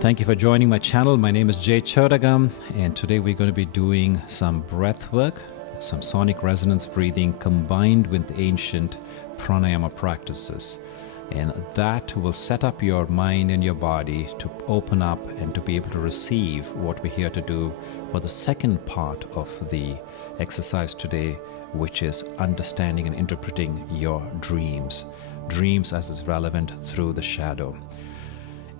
Thank you for joining my channel. My name is Jay Chodagam, and today we're going to be doing some breath work, some sonic resonance breathing combined with ancient pranayama practices. And that will set up your mind and your body to open up and to be able to receive what we're here to do for the second part of the exercise today, which is understanding and interpreting your dreams. Dreams as is relevant through the shadow.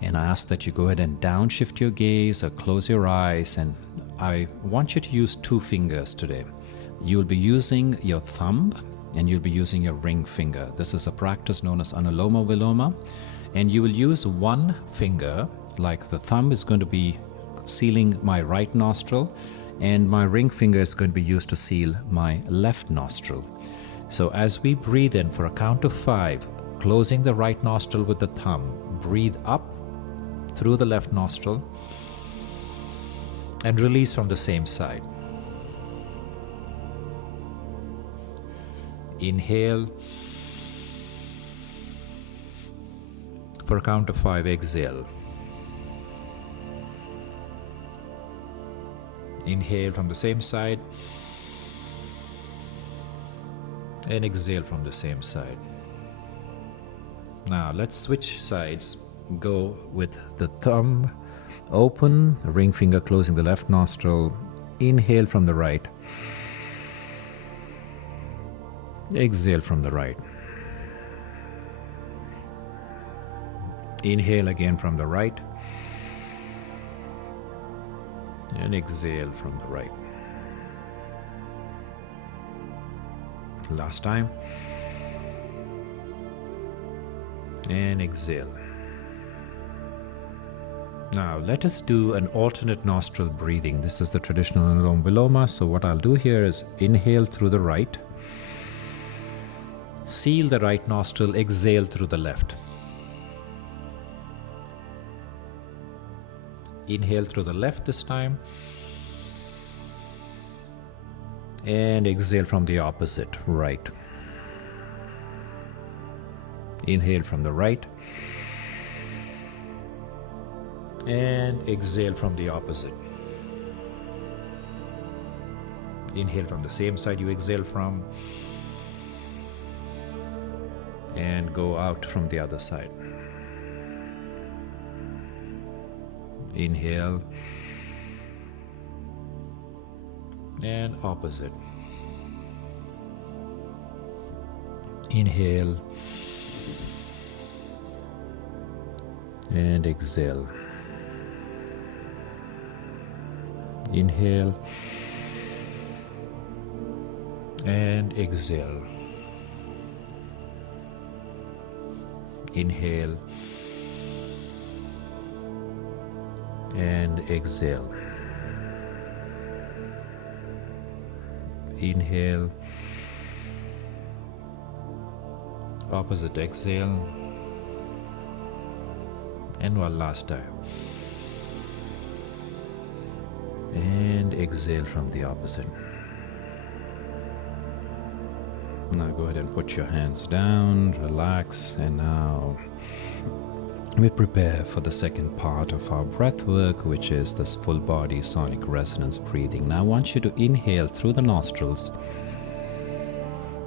And I ask that you go ahead and downshift your gaze or close your eyes. And I want you to use two fingers today. You'll be using your thumb and you'll be using your ring finger. This is a practice known as Analoma Veloma. And you will use one finger, like the thumb is going to be sealing my right nostril, and my ring finger is going to be used to seal my left nostril. So as we breathe in for a count of 5, closing the right nostril with the thumb, breathe up through the left nostril and release from the same side. Inhale. For a count of 5, exhale. Inhale from the same side and exhale from the same side. Now let's switch sides. Go with the thumb open, ring finger closing the left nostril. Inhale from the right. Exhale from the right. Inhale again from the right. And exhale from the right. Last time. And exhale. Now let us do an alternate nostril breathing. This is the traditional Analoma Veloma. So what I'll do here is inhale through the right, seal the right nostril, exhale through the left. Inhale through the left this time, and exhale from the opposite, right. Inhale from the right, and exhale from the opposite. Inhale from the same side you exhale from, and go out from the other side. Inhale and opposite. Inhale and exhale. Inhale and exhale. Inhale and exhale. Inhale, opposite exhale, and one last time. And exhale from the opposite. Now go ahead and put your hands down, relax, and now we prepare for the second part of our breath work, which is this full body sonic resonance breathing. Now I want you to inhale through the nostrils,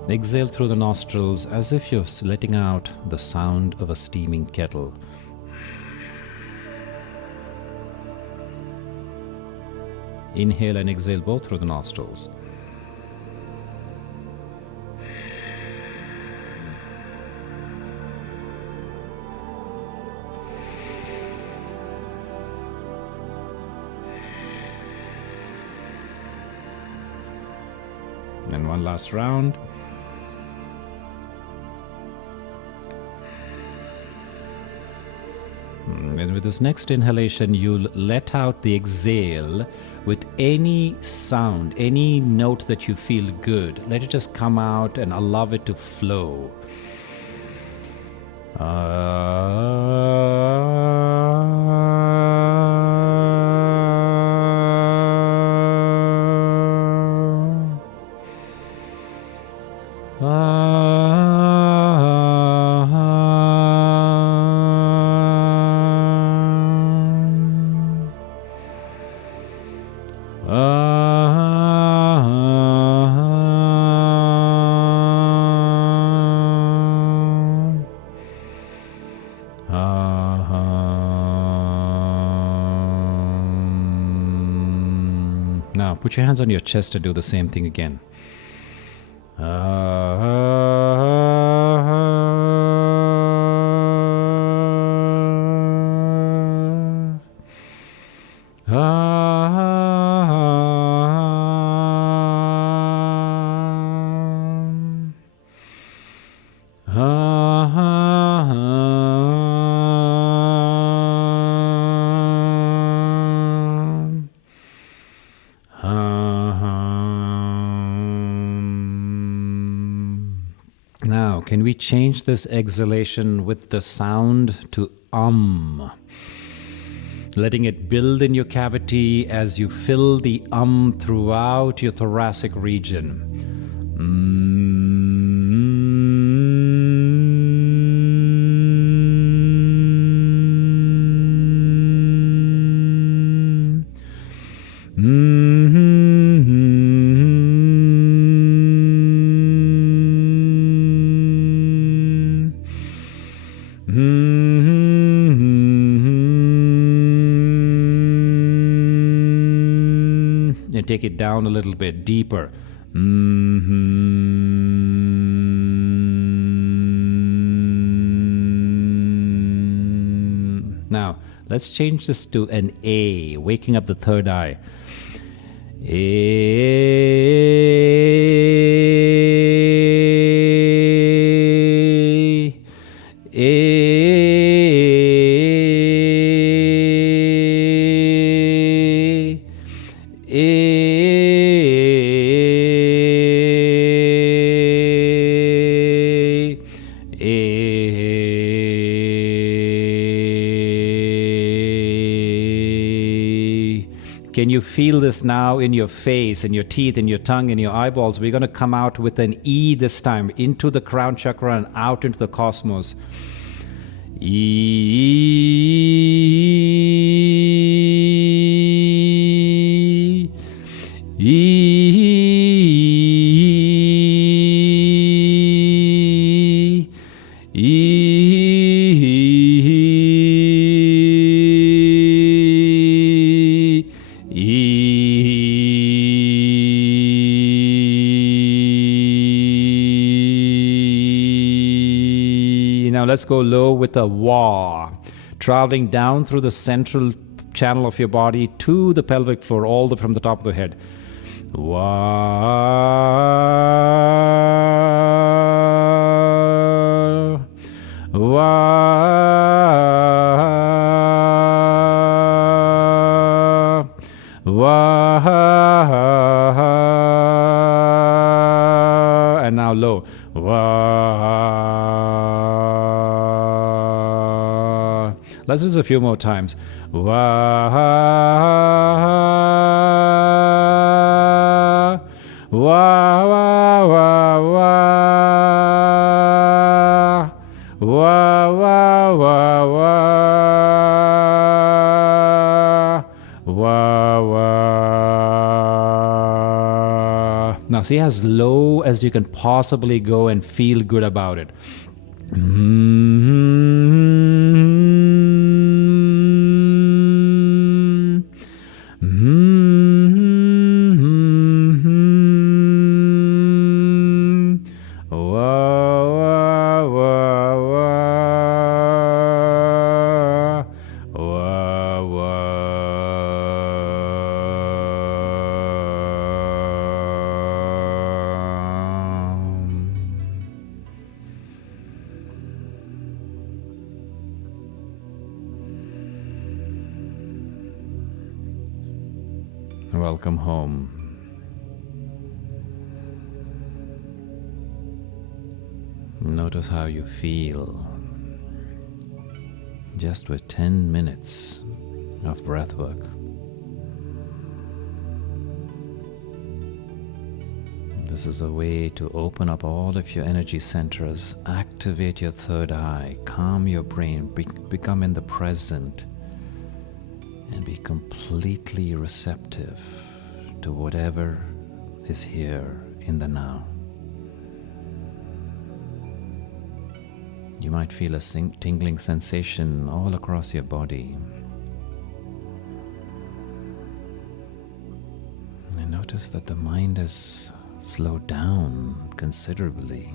exhale through the nostrils as if you're letting out the sound of a steaming kettle. Inhale and exhale both through the nostrils. And one last round. And with this next inhalation, you'll let out the exhale with any sound, any note that you feel good. Let it just come out and allow it to flow. Now put your hands on your chest to do the same thing again. Now, can we change this exhalation with the sound to letting it build in your cavity as you fill the throughout your thoracic region. And take it down a little bit deeper. Now, let's change this to an A, waking up the third eye. Can you feel this now in your face, in your teeth, in your tongue, in your eyeballs? We're going to come out with an E this time, into the crown chakra and out into the cosmos. E. E. Now let's go low with a wah, traveling down through the central channel of your body to the pelvic floor, all from the top of the head. Wah, wah, wah, and now low. Wah. Let's do this a few more times. Wah, wah, wah, wah, wah, wah, wah, wah, wah. Now see as low as you can possibly go and feel good about it. Welcome home. Notice how you feel just with 10 minutes of breath work. This is a way to open up all of your energy centers, activate your third eye, calm your brain, become in the present, and be completely receptive to whatever is here in the now. You might feel a tingling sensation all across your body. notice that the mind has slowed down considerably.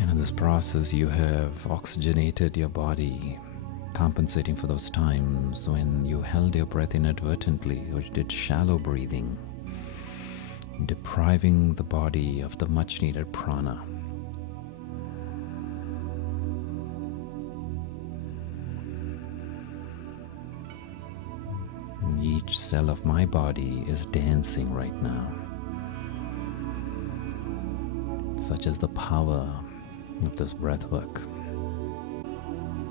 And in this process, you have oxygenated your body, compensating for those times when you held your breath inadvertently or you did shallow breathing, depriving the body of the much needed prana. Each cell of my body is dancing right now. Such is the power of this breath work.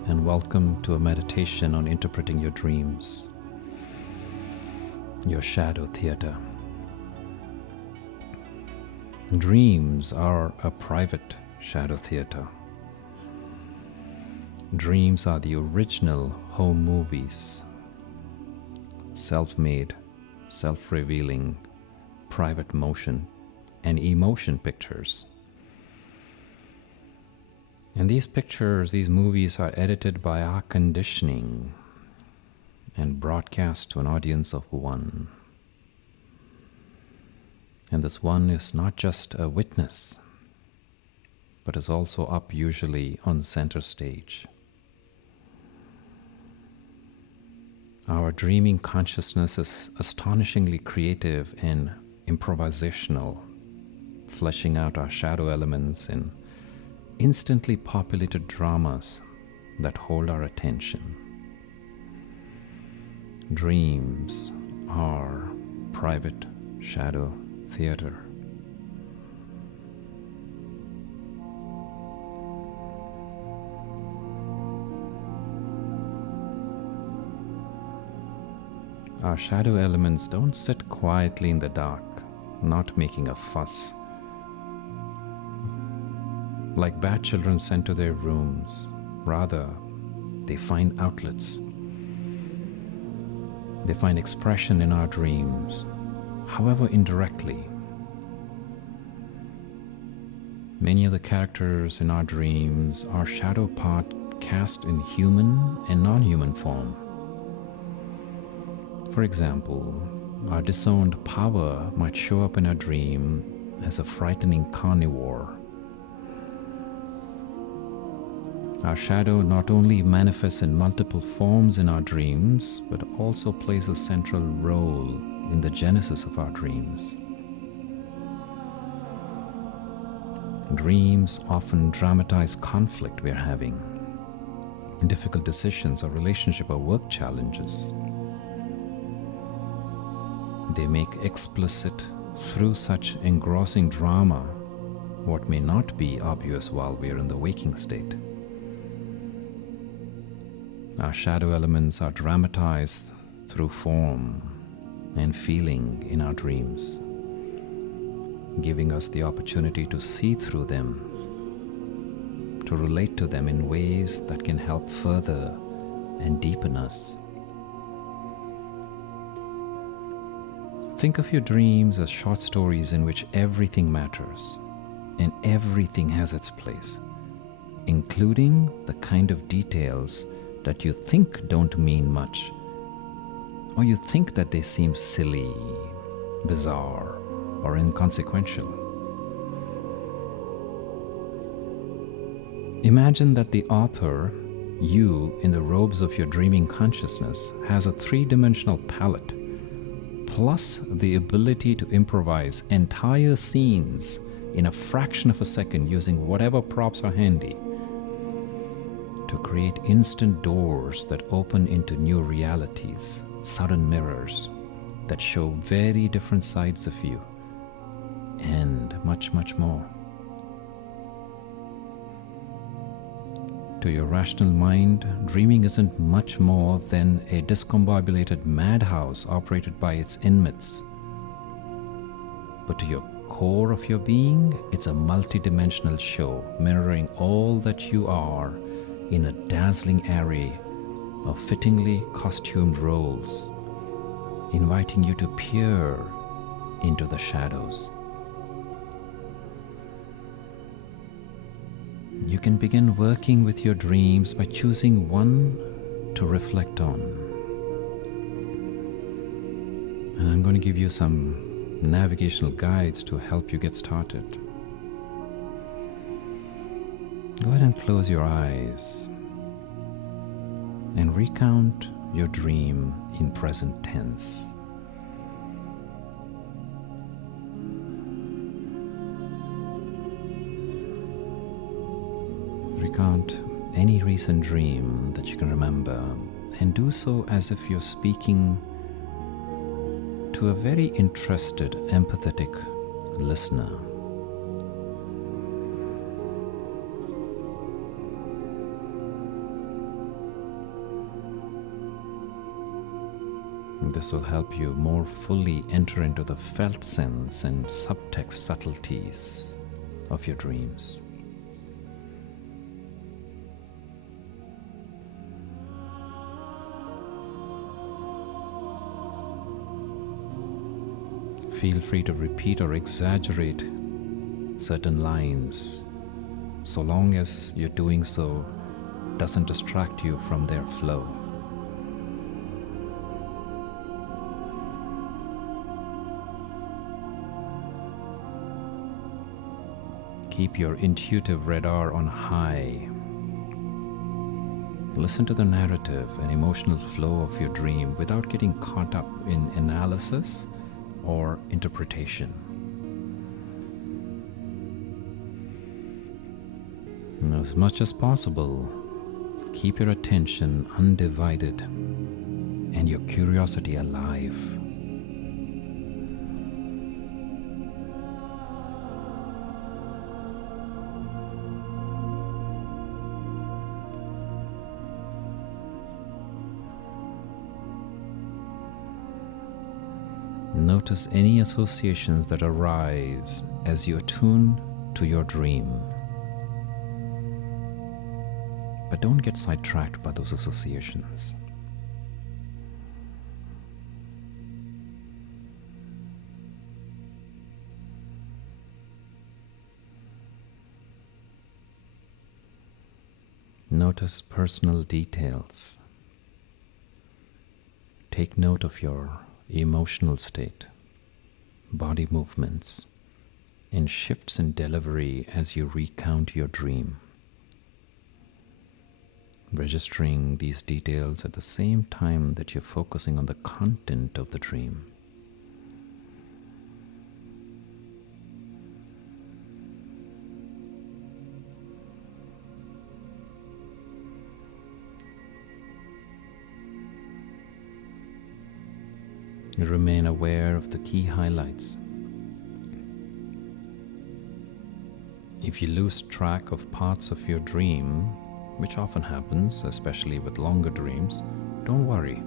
And welcome to a meditation on interpreting your dreams, your shadow theater. Dreams are a private shadow theater. Dreams are the original home movies, self-made, self-revealing, private motion and emotion pictures. And these pictures, these movies are edited by our conditioning and broadcast to an audience of one. And this one is not just a witness, but is also up usually on center stage. Our dreaming consciousness is astonishingly creative and improvisational, fleshing out our shadow elements in instantly populated dramas that hold our attention. Dreams are private shadow theater. Our shadow elements don't sit quietly in the dark, not making a fuss. Like bad children sent to their rooms, rather, they find outlets. They find expression in our dreams, however indirectly. Many of the characters in our dreams are shadow part cast in human and non-human form. For example, our disowned power might show up in a dream as a frightening carnivore. Our shadow not only manifests in multiple forms in our dreams, but also plays a central role in the genesis of our dreams. Dreams often dramatize conflict we're having, difficult decisions or relationship or work challenges. They make explicit, through such engrossing drama, what may not be obvious while we are in the waking state. Our shadow elements are dramatized through form and feeling in our dreams, giving us the opportunity to see through them, to relate to them in ways that can help further and deepen us. Think of your dreams as short stories in which everything matters and everything has its place, including the kind of details that you think don't mean much, or you think that they seem silly, bizarre, or inconsequential. Imagine that the author, you in the robes of your dreaming consciousness, has a three-dimensional palette, plus the ability to improvise entire scenes in a fraction of a second using whatever props are handy, to create instant doors that open into new realities, sudden mirrors that show very different sides of you, and much, much more. To your rational mind, dreaming isn't much more than a discombobulated madhouse operated by its inmates. But to your core of your being, it's a multidimensional show mirroring all that you are in a dazzling array of fittingly costumed roles, inviting you to peer into the shadows. You can begin working with your dreams by choosing one to reflect on. And I'm going to give you some navigational guides to help you get started. Go ahead and close your eyes and recount your dream in present tense. Recount any recent dream that you can remember, and do so as if you're speaking to a very interested, empathetic listener. This will help you more fully enter into the felt sense and subtext subtleties of your dreams. Feel free to repeat or exaggerate certain lines, so long as you're doing so doesn't distract you from their flow. Keep your intuitive radar on high. Listen to the narrative and emotional flow of your dream without getting caught up in analysis or interpretation. And as much as possible, keep your attention undivided and your curiosity alive. Notice any associations that arise as you attune to your dream. But don't get sidetracked by those associations. Notice personal details. Take note of your emotional state, body movements, and shifts in delivery as you recount your dream. Registering these details at the same time that you're focusing on the content of the dream. Remain aware of the key highlights. If you lose track of parts of your dream, which often happens, especially with longer dreams, don't worry.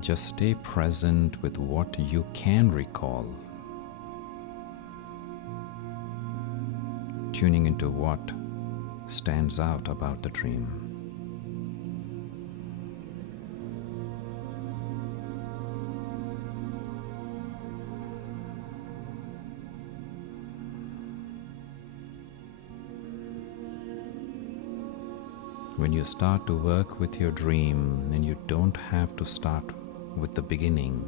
Just stay present with what you can recall, tuning into what stands out about the dream. When you start to work with your dream, and you don't have to start with the beginning,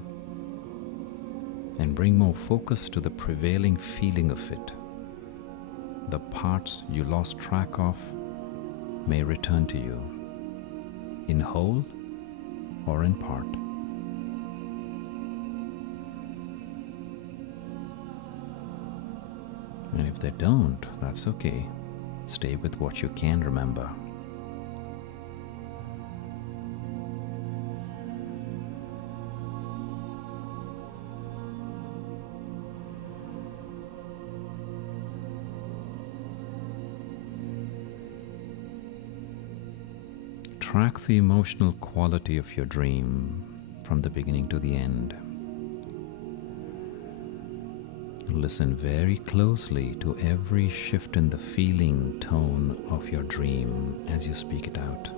and bring more focus to the prevailing feeling of it, the parts you lost track of may return to you, in whole or in part. And if they don't, that's okay. Stay with what you can remember. Track the emotional quality of your dream from the beginning to the end. Listen very closely to every shift in the feeling tone of your dream as you speak it out,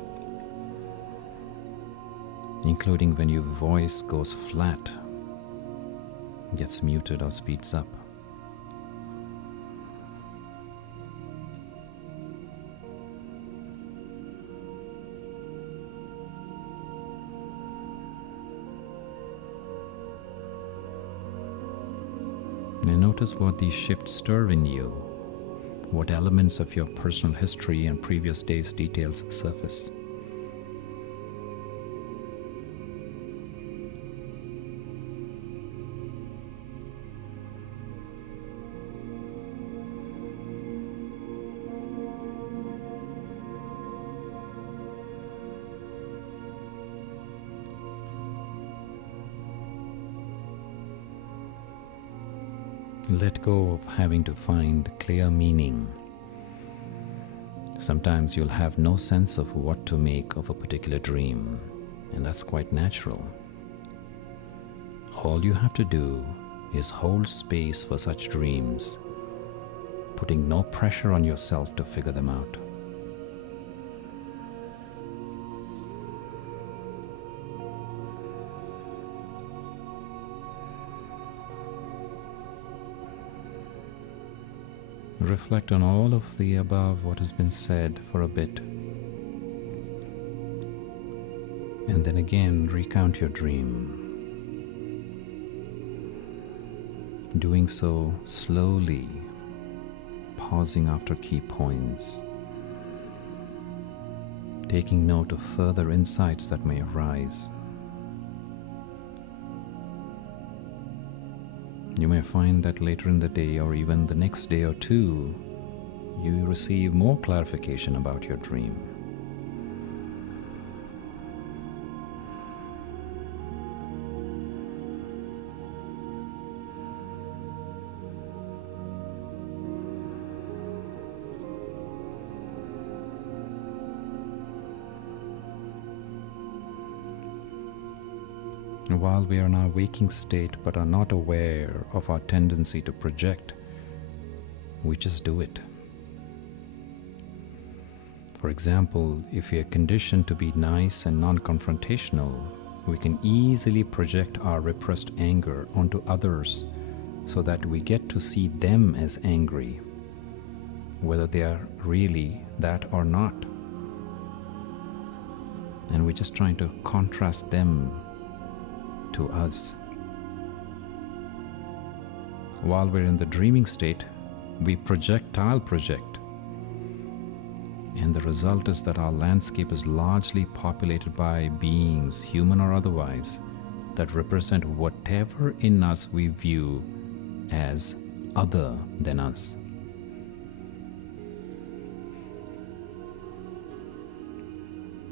including when your voice goes flat, gets muted, or speeds up. notice what these shifts stir in you, what elements of your personal history and previous days' details surface. Let go of having to find clear meaning. Sometimes you'll have no sense of what to make of a particular dream, and that's quite natural. All you have to do is hold space for such dreams, putting no pressure on yourself to figure them out. Reflect on all of the above, what has been said, for a bit. And then again, recount your dream. Doing so slowly, pausing after key points, taking note of further insights that may arise. You may find that later in the day or even the next day or two, you receive more clarification about your dream. While we are in our waking state but are not aware of our tendency to project, we just do it. For example, if we are conditioned to be nice and non-confrontational, we can easily project our repressed anger onto others so that we get to see them as angry, whether they are really that or not. And we're just trying to contrast them to us. While we're in the dreaming state, we projectile project. And the result is that our landscape is largely populated by beings, human or otherwise, that represent whatever in us we view as other than us.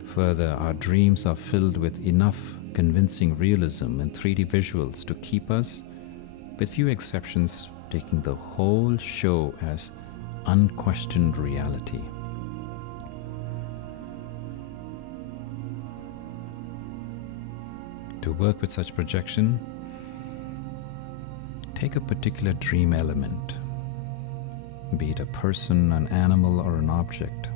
Further, our dreams are filled with enough convincing realism and 3D visuals to keep us, with few exceptions, taking the whole show as unquestioned reality. To work with such projection, take a particular dream element, be it a person, an animal, or an object.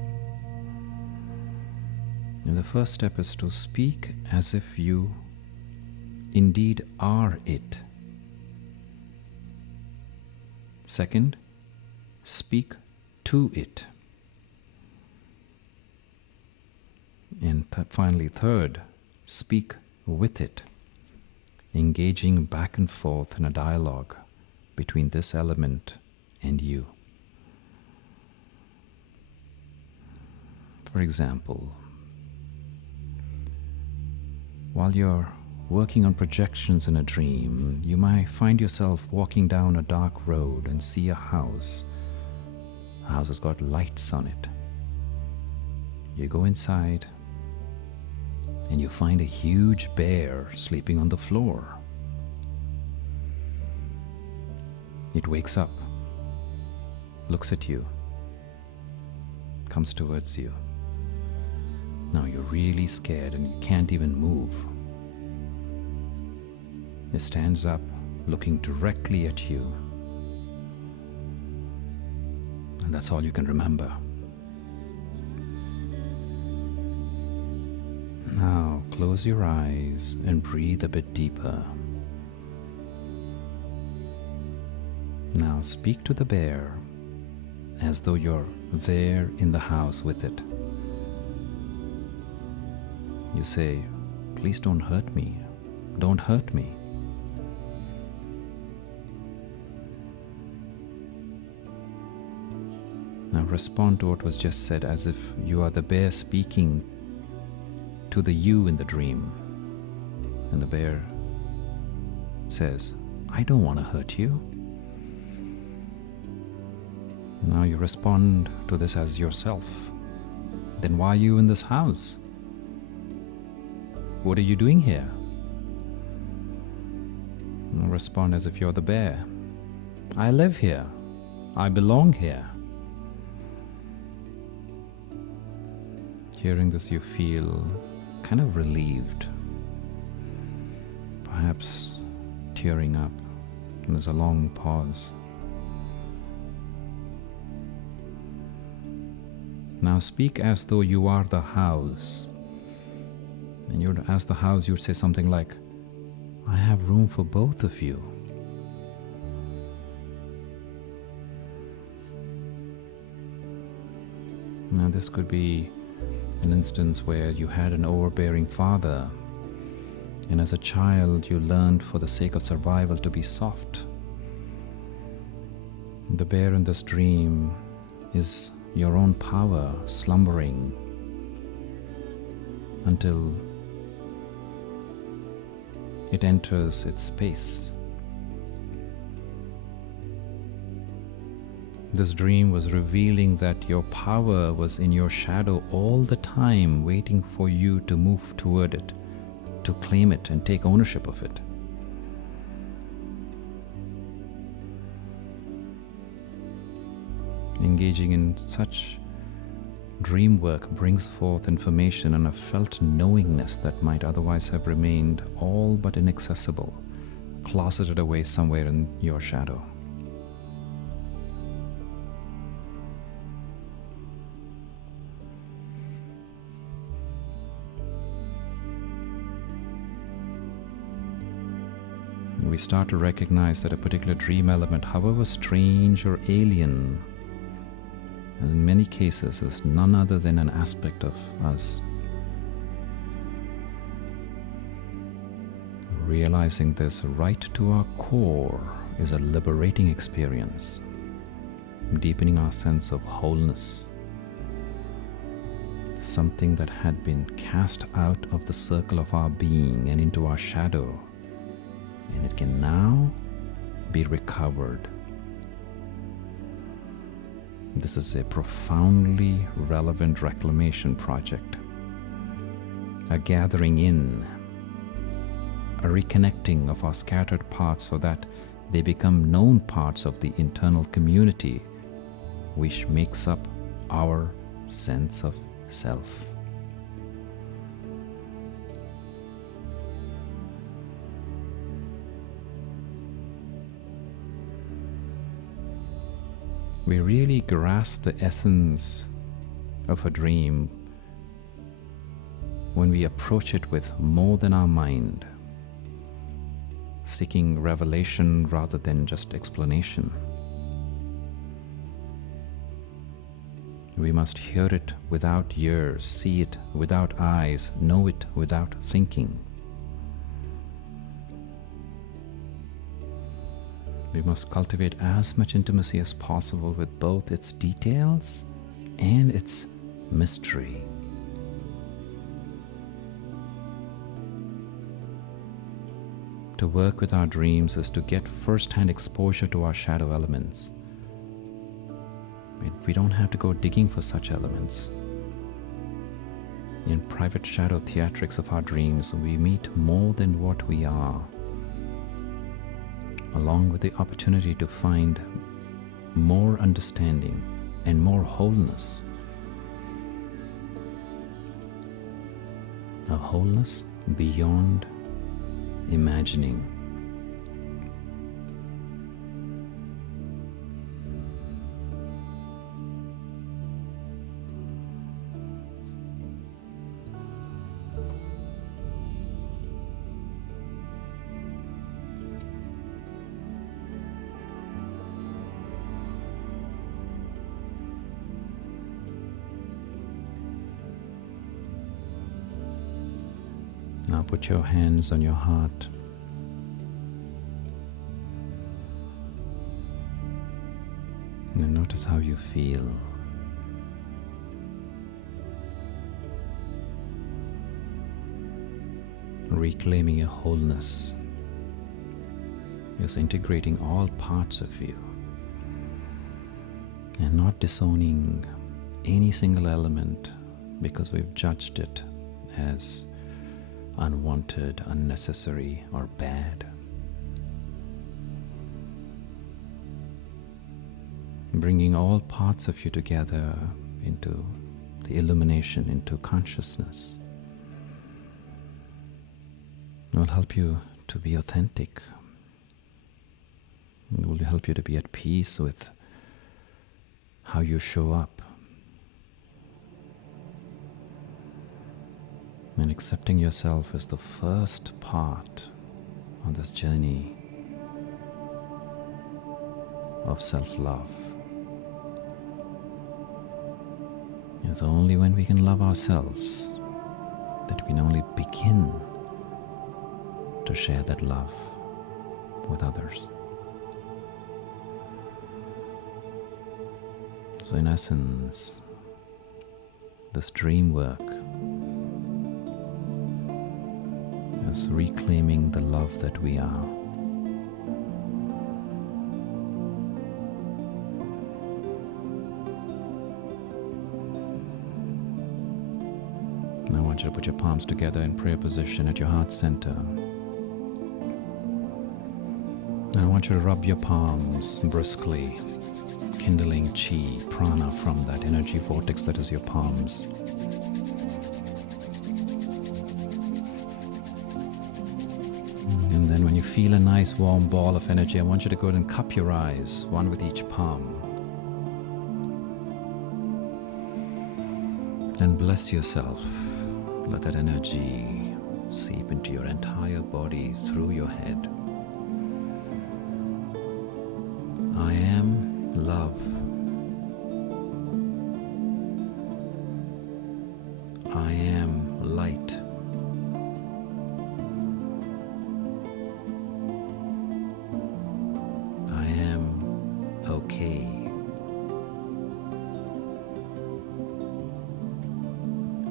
And the first step is to speak as if you indeed are it. Second, speak to it. And finally, third, speak with it, engaging back and forth in a dialogue between this element and you. For example, while you're working on projections in a dream, you might find yourself walking down a dark road and see a house. The house has got lights on it. You go inside and you find a huge bear sleeping on the floor. It wakes up, looks at you, comes towards you. Now you're really scared and you can't even move. It stands up, looking directly at you. And that's all you can remember. Now close your eyes and breathe a bit deeper. Now speak to the bear as though you're there in the house with it. You say, "Please don't hurt me. Don't hurt me." respond to what was just said as if you are the bear speaking to the you in the dream. And the bear says, I don't want to hurt you. Now you respond to this as yourself. Then why are you in this house? What are you doing here? Now respond as if you're the bear. I live here. I belong here. Hearing this, you feel kind of relieved, perhaps tearing up, and there's a long pause. Now speak as though you are the house. And you'd ask the house, you'd say something like, I have room for both of you. Now this could be an instance where you had an overbearing father, and as a child you learned for the sake of survival to be soft. The bear in this dream is your own power slumbering until it enters its space. This dream was revealing that your power was in your shadow all the time, waiting for you to move toward it, to claim it and take ownership of it. Engaging in such dream work brings forth information and a felt knowingness that might otherwise have remained all but inaccessible, closeted away somewhere in your shadow. We start to recognize that a particular dream element, however strange or alien, in many cases is none other than an aspect of us. Realizing this right to our core is a liberating experience, deepening our sense of wholeness, something that had been cast out of the circle of our being and into our shadow, and it can now be recovered. This is a profoundly relevant reclamation project, a gathering in, a reconnecting of our scattered parts so that they become known parts of the internal community which makes up our sense of self. We really grasp the essence of a dream when we approach it with more than our mind, seeking revelation rather than just explanation. We must hear it without ears, see it without eyes, know it without thinking. We must cultivate as much intimacy as possible with both its details and its mystery. To work with our dreams is to get first-hand exposure to our shadow elements. We don't have to go digging for such elements. In private shadow theatrics of our dreams, we meet more than what we are, along with the opportunity to find more understanding and more wholeness. A wholeness beyond imagining. Now put your hands on your heart. And notice how you feel. reclaiming your wholeness, is integrating all parts of you and not disowning any single element because we've judged it as unwanted, unnecessary, or bad. Bringing all parts of you together into the illumination, into consciousness, will help you to be authentic. It will help you to be at peace with how you show up. And accepting yourself is the first part on this journey of self-love. It's only when we can love ourselves that we can only begin to share that love with others. So in essence, this dream work is reclaiming the love that we are. Now I want you to put your palms together in prayer position at your heart center. And I want you to rub your palms briskly, kindling chi, prana from that energy vortex that is your palms. And then when you feel a nice warm ball of energy, I want you to go ahead and cup your eyes, one with each palm. And bless yourself. Let that energy seep into your entire body, through your head. I am love. I am light. I am okay.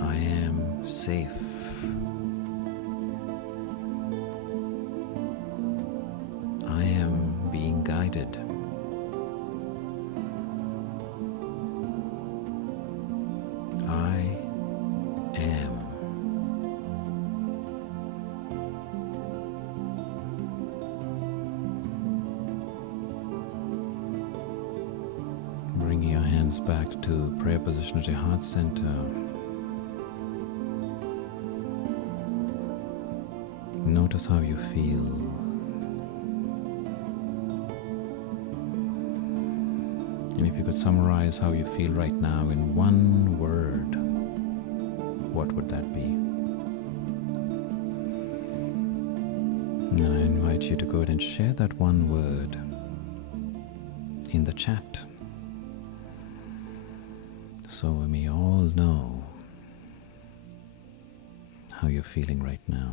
I am safe. I am being guided. I am. Bringing your hands back to prayer position at your heart center. Notice how you feel. And if you could summarize how you feel right now in one word, what would that be? And I invite you to go ahead and share that one word in the chat, so we may all know how you're feeling right now.